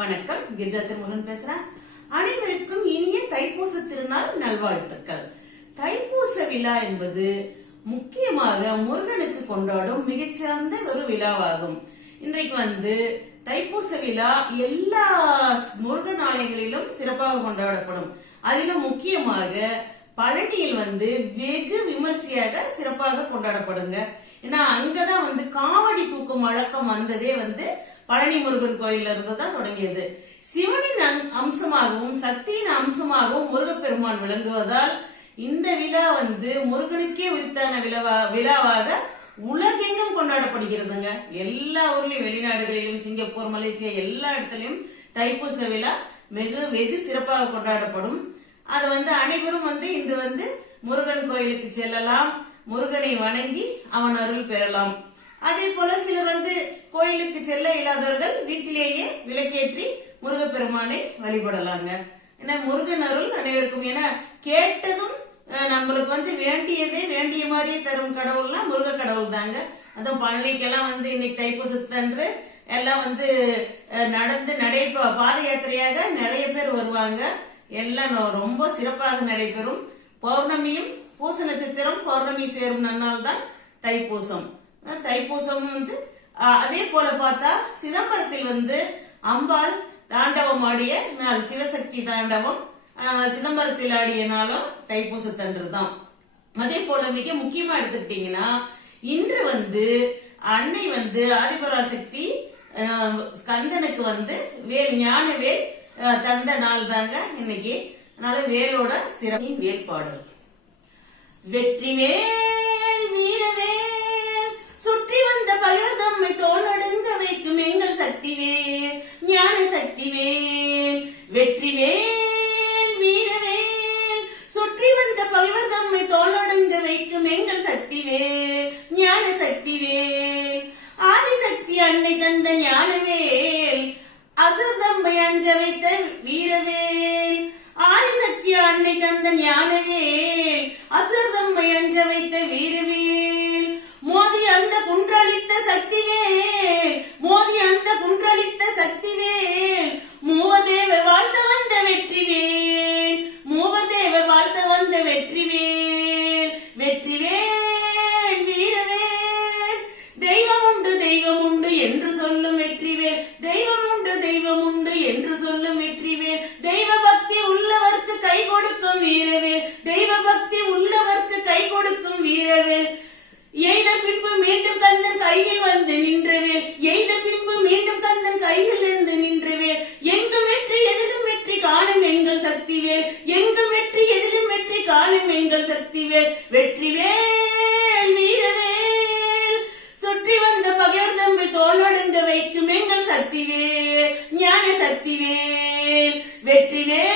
வணக்கம், கிரிஜா திருமுருகன் பேசுறேன். அனைவருக்கும் இனிய தைப்பூச திருநாள் நல்வாழ்த்துக்கள். தைப்பூச விழா என்பது முக்கியமாக முருகனுக்கு கொண்டாடும் மிகச்சிறந்த ஒரு விழாவாகும். இன்றைக்கு தைப்பூச விழா எல்லா முருகன் ஆலயங்களிலும் சிறப்பாக கொண்டாடப்படும். அதிலும் முக்கியமாக பழனியில் வெகு விமர்சையாக சிறப்பாக கொண்டாடப்படுங்க. ஏன்னா அங்கதான் காவடி தூக்கும் வழக்கம் வந்ததே பழனி முருகன் கோயில்ல இருந்துதான் தொடங்கியது. சிவனின் அம்சமாகவும் சக்தியின் அம்சமாகவும் முருகப்பெருமான் விளங்குவதால் இந்த விழா முருகனுக்கே உரித்தான விழாவாக உலகெங்கும் கொண்டாடப்படுகிறதுங்க. எல்லா ஊர்லயும், வெளிநாடுகளிலும், சிங்கப்பூர், மலேசியா எல்லா இடத்துலயும் தைப்பூச விழா வெகு சிறப்பாக கொண்டாடப்படும். அது அனைவரும் இன்று முருகன் கோயிலுக்கு செல்லலாம், முருகனை வணங்கி அவன் அருள் பெறலாம். அதே போல சிலர் கோயிலுக்கு செல்ல இயலாதவர்கள் வீட்டிலேயே விளக்கேற்றி முருகப்பெருமானை வழிபடலாங்க. ஏன்னா முருகன் அருள் அனைவருக்கும். ஏன்னா கேட்டதும் நம்மளுக்கு வேண்டியதே வேண்டிய மாதிரியே தரும் கடவுள்னா முருக கடவுள் தாங்க. அதுவும் பழனிக்கெல்லாம் இன்னைக்கு தைப்பூசத்தன்று எல்லாம் நடந்து பாத யாத்திரையாக நிறைய பேர் வருவாங்க. எல்லாம் ரொம்ப சிறப்பாக நடைபெறும். பௌர்ணமியும் பூச நட்சத்திரம் பௌர்ணமி சேரும் நன்னாள் தான் தைப்பூசம். தைப்பூசம் அதே போல பார்த்தா சிதம்பரத்தில் அம்பாள் தாண்டவம் ஆடிய நாள், சிவசக்தி தாண்டவம் சிதம்பரத்தில் ஆடிய நாளும் தைப்பூசத்தன்று தான். அதே போல மிக முக்கியமா எடுத்துக்கிட்டீங்கன்னா இன்று அன்னை ஆதிபராசக்தி ஸ்கந்தனுக்கு வேல் ஞான வேல் தந்த நாள் தாங்க இன்னைக்கு. அதனால வேலோட சிறப்பு வேல்பாடு. வெற்றிவேல் வீரவேல் சுற்றி வந்த பகைவர் தம்மை தோளடுங்க வைக்கும் எங்கள் சக்திவேல் ஞான சக்திவேல். வெற்றிவேல் வீரவேல் சுற்றி வந்த பகைவர் தம்மை தோளடுங்க வைக்கும் எங்கள் சக்திவேல் ஞான சக்திவேல். ஆதிசக்தி அன்னை தந்த ஞானவேல் அசுர தம்மை அஞ்ச வைத்த வீரவேல். ஆதிசக்தி அன்னை தந்த ஞானவேல் அசுர தம்மை அஞ்ச வைத்த வீரவேல். மோதி அந்த குன்றளித்த சக்திவேல், மோதி அந்த குன்றளித்த சக்திவேல். மூவதேவர் வாழ்த்த வந்த வெற்றிவேல், மூவதேவர் வாழ்த்த வந்த வெற்றிவேல். வெற்றிவேல் வீரவேல். தெய்வம் உண்டு தெய்வம் உண்டு என்று சொல்லும் வெற்றிவேல், தெய்வம் உண்டு தெய்வம் உண்டு என்று சொல்லும் வெற்றிவேல். தெய்வ பக்தி உள்ளவர்க்கு கை கொடுக்கும் வீரவேல், தெய்வ பக்தி உள்ளவர்க்கு கை கொடுக்கும் வீரவேல். எய்த பின்பு மீண்டும் கந்தன் கையில் நின்றவேல், எய்த பின்பு மீண்டும் கந்தன் கையில் நின்றவேல். எங்கும் வெற்றி எதிலும் வெற்றி காணும் எங்கள் சக்திவேல், எங்கும் வெற்றி எதிலும் வெற்றி காணும் எங்கள் சக்திவேல். வெற்றிவேல் வீரவேல் சுற்றி வந்த பகைவர் தம்பி தோல்வடுங்க வைக்கும் எங்கள் சக்திவேல் ஞான சக்திவேல். வெற்றிவேல்